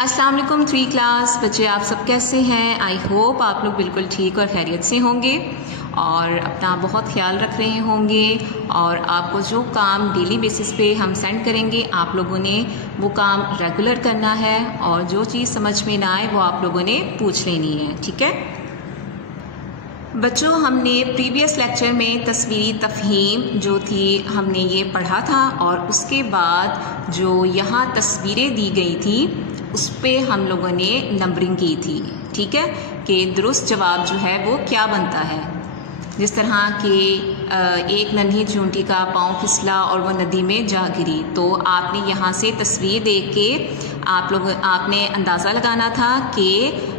अस्सलाम वालेकुम 3 क्लास बच्चे, आप सब कैसे हैं? आई होप आप लोग बिल्कुल ठीक और खैरियत से होंगे और अपना बहुत ख्याल रख रहे होंगे। और आपको जो काम डेली बेसिस पे हम सेंड करेंगे आप लोगों ने वो काम रेगुलर करना है और जो चीज़ समझ में ना आए वो आप लोगों ने पूछ लेनी है, ठीक है बच्चों। हमने प्रीवियस लेक्चर में तस्वीरी तफहीम जो थी हमने ये पढ़ा था और उसके बाद जो यहाँ तस्वीरें दी गई थी उस पर हम लोगों ने नंबरिंग की थी, ठीक है, कि दुरुस्त जवाब जो है वो क्या बनता है। जिस तरह कि एक नन्ही चूंटी का पाँव फिसला और वो नदी में जा गिरी, तो आपने यहाँ से तस्वीर देख के आपने अंदाज़ा लगाना था कि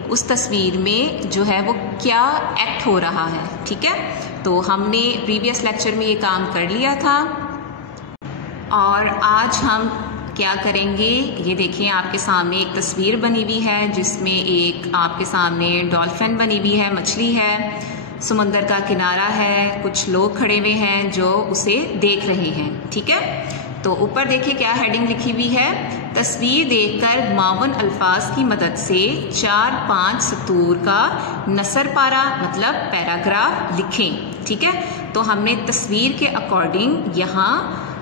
उस तस्वीर में जो है वो क्या एक्ट हो रहा है, ठीक है। तो हमने प्रीवियस लेक्चर में ये काम कर लिया था और आज हम क्या करेंगे, ये देखिए आपके सामने एक तस्वीर बनी हुई है जिसमें एक आपके सामने डॉल्फिन बनी हुई है, मछली है, समुंदर का किनारा है, कुछ लोग खड़े हुए हैं जो उसे देख रहे हैं, ठीक है। तो ऊपर देखिए क्या हेडिंग लिखी हुई है, तस्वीर देखकर मावन अल्फाज की मदद से 4-5 सतूर का नसर पारा मतलब पैराग्राफ लिखें, ठीक है। तो हमने तस्वीर के अकॉर्डिंग यहाँ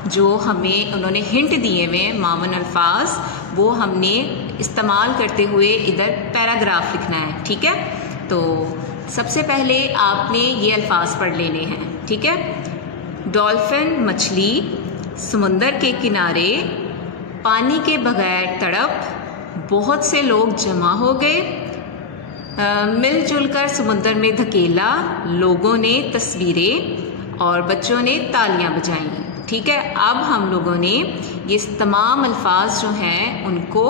जो हमें उन्होंने हिंट दिए हुए मावन अल्फाज वो हमने इस्तेमाल करते हुए इधर पैराग्राफ लिखना है, ठीक है। तो सबसे पहले आपने ये अल्फाज पढ़ लेने हैं, ठीक है। डॉल्फिन मछली समुंदर के किनारे, पानी के बगैर तड़प, बहुत से लोग जमा हो गए, मिलजुल कर समुंदर में धकेला, लोगों ने तस्वीरें और बच्चों ने तालियां बजाई, ठीक है। अब हम लोगों ने ये तमाम अल्फाज जो हैं उनको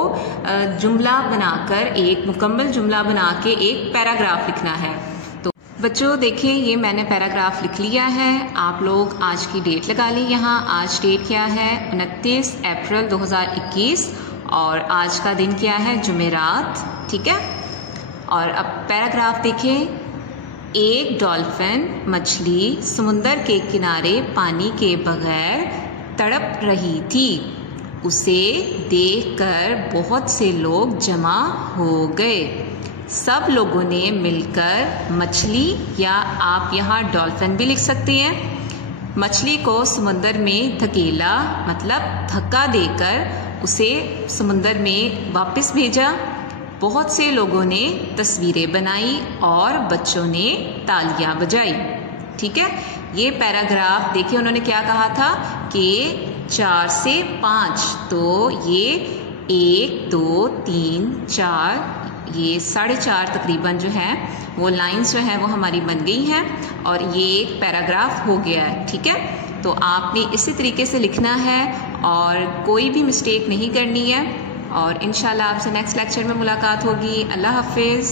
जुमला बनाकर एक मुकम्मल जुमला बना के एक पैराग्राफ लिखना है। तो बच्चों देखिए ये मैंने पैराग्राफ लिख लिया है। आप लोग आज की डेट लगा ली, यहाँ आज डेट क्या है 29 अप्रैल 2021 और आज का दिन क्या है जुमेरात, ठीक है। और अब पैराग्राफ देखें, एक डॉल्फिन मछली समुंदर के किनारे पानी के बगैर तड़प रही थी, उसे देखकर बहुत से लोग जमा हो गए, सब लोगों ने मिलकर मछली या आप यहाँ डॉल्फिन भी लिख सकते हैं, मछली को समुंदर में धकेला मतलब धक्का देकर उसे समुंदर में वापस भेजा, बहुत से लोगों ने तस्वीरें बनाई और बच्चों ने तालियां बजाई, ठीक है। ये पैराग्राफ देखिए उन्होंने क्या कहा था कि 4 से 5, तो ये 1 2 3 4 ये 4.5 तकरीबन जो है वो लाइंस जो है वो हमारी बन गई हैं और ये एक पैराग्राफ हो गया है, ठीक है। तो आपने इसी तरीके से लिखना है और कोई भी मिस्टेक नहीं करनी है और इंशाल्लाह आपसे नेक्स्ट लेक्चर में मुलाकात होगी। अल्लाह हाफिज़।